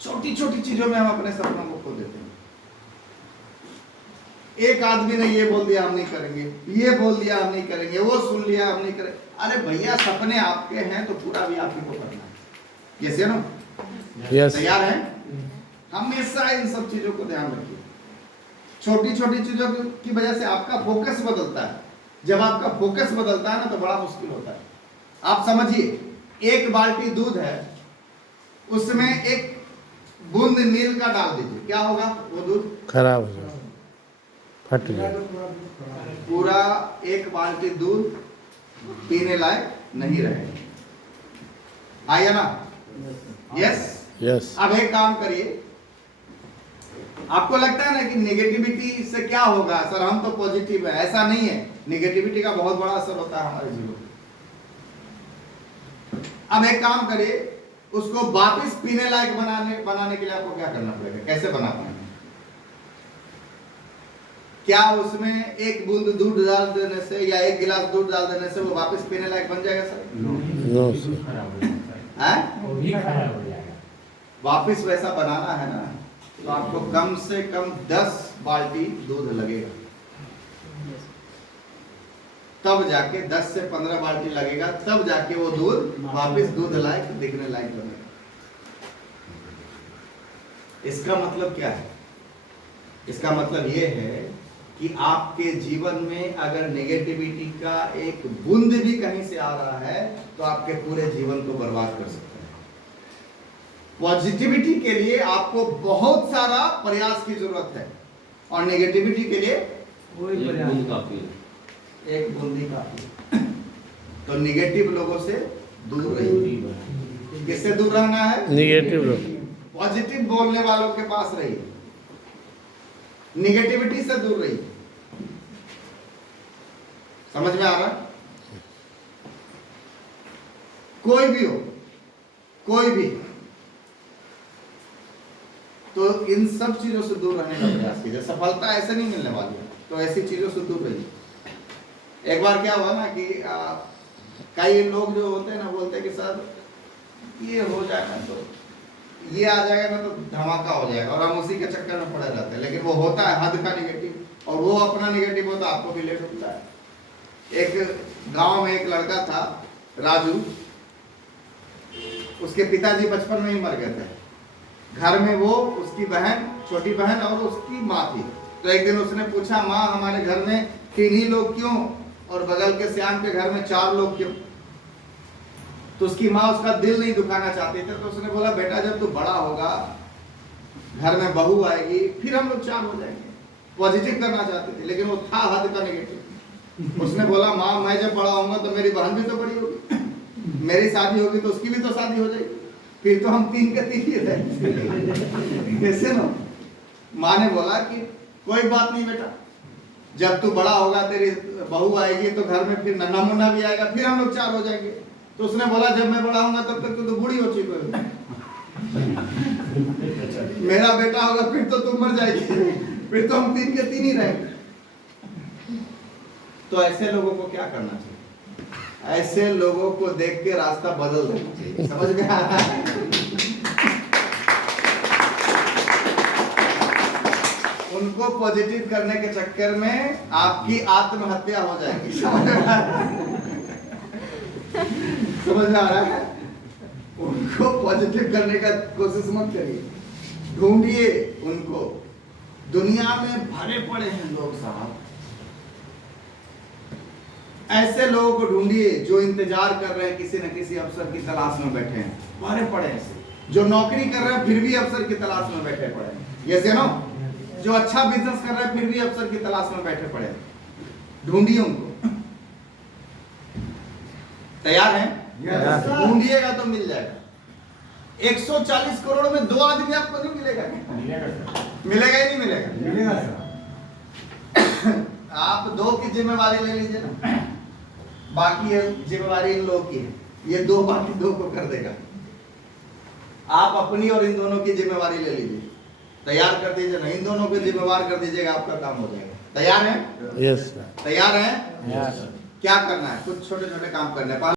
छोटी छोटी चीजों में हम अपने सपनों को खो देते हैं। एक आदमी ने ये बोल दिया हम नहीं करेंगे, ये बोल दिया हम नहीं करेंगे, वो सुन लिया हम नहीं करेंगे। अरे भैया सपने आपके हैं तो पूरा भी आप ही को करना है। यस या नो? यस। तैयार है? हमेशा इन सब चीजों को ध्यान रखिए। छोटी छोटी चीजों की वजह से आपका फोकस बदलता है। जब आपका फोकस बदलता है ना तो बड़ा मुश्किल होता है। आप समझिए, एक बाल्टी दूध है, उसमें एक बूंद नील का डाल दीजिए, क्या होगा? वो दूध खराब हो जाए, फट जाए। पूरा एक बाल्टी दूध पीने लायक नहीं रहेगा। आया ना? यस। यस। अब एक काम करिए, आपको लगता है ना कि नेगेटिविटी से क्या होगा सर, हम तो पॉजिटिव है। ऐसा नहीं है, नेगेटिविटी का बहुत बड़ा असर होता है हमारे जीवन में। अब एक काम करिए, उसको वापस पीने लायक बनाने के लिए आपको क्या करना पड़ेगा? कैसे बना पाएंगे? क्या उसमें एक बूंद दूध डाल देने से या एक गिलास दूध डाल देने से वो वापस पीने लायक बन जाएगा सर? No sir. वापस वैसा बनाना है ना तो आपको कम से कम 10 बाल्टी दूध लगेगा, तब जाके 10 से 15 बाल्टी लगेगा, तब जाके वो दूध वापस दूध लायक दिखने लायक बनेगा। इसका मतलब क्या है? इसका मतलब ये है कि आपके जीवन में अगर नेगेटिविटी का एक बूंद भी कहीं से आ रहा है तो आपके पूरे जीवन को बर्बाद कर सकता है। पॉजिटिविटी के लिए आपको बहुत सारा प्रयास की जरूरत है और नेगेटिविटी के लिए एक बूंदी काफी। तो नेगेटिव लोगों से दूर रहिए। किससे दूर रहना है? निगेटिव लोग। पॉजिटिव बोलने वालों के पास रहिए, नेगेटिविटी से दूर रहिए। समझ में आ रहा है? कोई भी हो, कोई भी, तो इन सब चीजों से दूर रहने का प्रयास कीजिए। सफलता ऐसे नहीं मिलने वाली है, तो ऐसी चीजों से दूर रहिए। एक बार क्या हुआ ना कि कई लोग जो होते हैं ना बोलते हैं कि सर ये हो जाएगा तो ये आ जाएगा ना तो धमाका हो जाएगा, और हम उसी के चक्कर में पड़े रहते हैं। लेकिन वो होता है हद का नेगेटिव, और वो अपना नेगेटिव होता है, आपको भी लेट होता है। एक गांव में एक लड़का था राजू, उसके पिताजी बचपन में ही मर गए थे। घर में वो, उसकी बहन, छोटी बहन और उसकी माँ थी। तो एक दिन उसने पूछा, माँ हमारे घर में 3 ही लोग क्यों और बगल के श्याम के घर में 4 लोग क्यों? तो उसकी माँ उसका दिल नहीं दुखाना चाहती थी। तो उसने बोला, बेटा जब तू बड़ा होगा, घर में बहू आएगी, फिर हम लोग 4 हो जाएंगे। पॉजिटिव करना चाहती थी, लेकिन वो था हद का नेगेटिव। उसने बोला, माँ मैं जब बड़ा होऊंगा तो मेरी बहन भी तो बड़ी होगी, मेरी शादी होगी तो उसकी भी तो शादी हो जाएगी, फिर तो हम 3 के 3 ही रहेंगे। कैसे ना? माँ ने बोला कि कोई बात नहीं बेटा, जब तू बड़ा होगा, तेरी बहू आएगी तो घर में फिर नन्हा मुन्ना भी आएगा, फिर हम लोग 4 हो जाएंगे। तो उसने बोला, जब मैं बड़ा होऊंगा तब तक तो बूढ़ी हो चुकी होगी, मेरा बेटा होगा फिर तो तुम मर जाएगी, फिर तो हम 3 के 3 ही रहेंगे। तो ऐसे लोगों को क्या करना चाहिए? ऐसे लोगों को देख के रास्ता बदल देना चाहिए। समझ में आ रहा है? उनको पॉजिटिव करने के चक्कर में आपकी आत्महत्या हो जाएगी। समझ में आ रहा है? उनको पॉजिटिव करने का कोशिश मत करिए, ढूंढिए उनको। दुनिया में भरे पड़े हैं लोग साहब, ऐसे लोगों को ढूंढिए जो इंतजार कर रहे हैं, किसी न किसी अवसर की तलाश में बैठे हैं। भरे पड़े ऐसे जो नौकरी कर रहे हैं फिर भी अवसर की तलाश में बैठे पड़े हैं। यस या नो? जो अच्छा बिजनेस कर रहे हैं फिर भी अवसर की तलाश में बैठे पड़े हैं। ढूंढिए उनको। तैयार हैं? ढूंढिएगा तो मिल जाएगा। 140 करोड़ में 2 आदमी आपको नहीं मिलेगा क्या? मिलेगा ही नहीं मिलेगा? आप 2 की जिम्मेवारी ले लीजिए ना, बाकी जिम्मेवारी इन लोगों की है। ये 2 बाकी 2 को कर देगा। आप अपनी और इन दोनों की जिम्मेवारी ले लीजिए, तैयार कर दीजिए ना, इन दोनों को जिम्मेवार कर दीजिएगा, आपका काम हो जाएगा। तैयार है? यस। तैयार है? यस। क्या करना है? कुछ छोटे छोटे काम करने हैं।